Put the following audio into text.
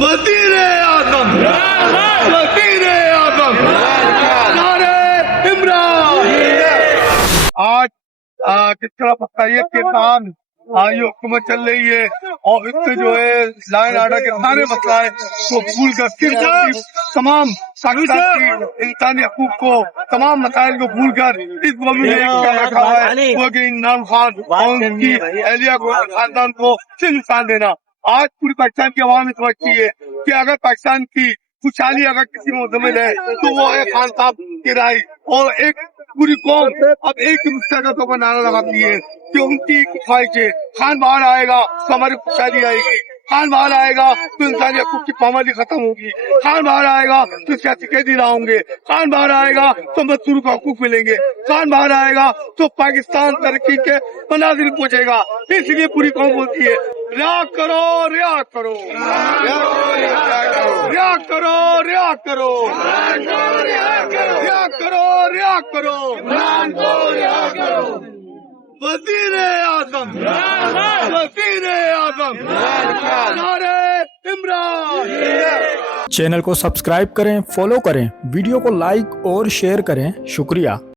वजीर आजम, वजीर आजम, नारे इमरान। आज किस तरह बताइए के नाम ये हुकूमत चल रही है और इससे जो है लाइन आर्डर के सारे मसलाए को भूल कर सिर्फ तमाम पाकिस्तान की इंसानी हकूक को तमाम मसाइल को भूल कर इस मुल्क ने क्या रखा है वो कि इमरान खान और उनकी एहलिया को खानदान को सिर्फ नुकसान देना। आज पूरी पाकिस्तान की आवाम समझती है कि अगर पाकिस्तान की खुशहाली अगर किसी में मुजम्मिल है तो वो है खान साहब की राय, और एक पूरी कौम अब एक ही मुस्तक़बिल पर नारा लगाती है कि उनकी ख्वाहिश है खान बाहर आएगा तो हमारी खुशहाली आएगी, खान बाहर आएगा तो इंसानी हकूक की पाबंदी खत्म होगी, खान बाहर आएगा तो सियासी कैदी ना होंगे, खान बाहर आएगा तो मजदूरों को हकूक मिलेंगे, खान बाहर आएगा तो पाकिस्तान तरक्की के मनाजिल पहुंचेगा। इसलिए पूरी कौम बोलती है रिया करो, रिया करो, रिया करो, रिया करो, रिया करो, रिया करो। वजीर आजम, वजीर आजम, नारे इमरान। चैनल को सब्सक्राइब करें, फॉलो करें, वीडियो को लाइक और शेयर करें। शुक्रिया।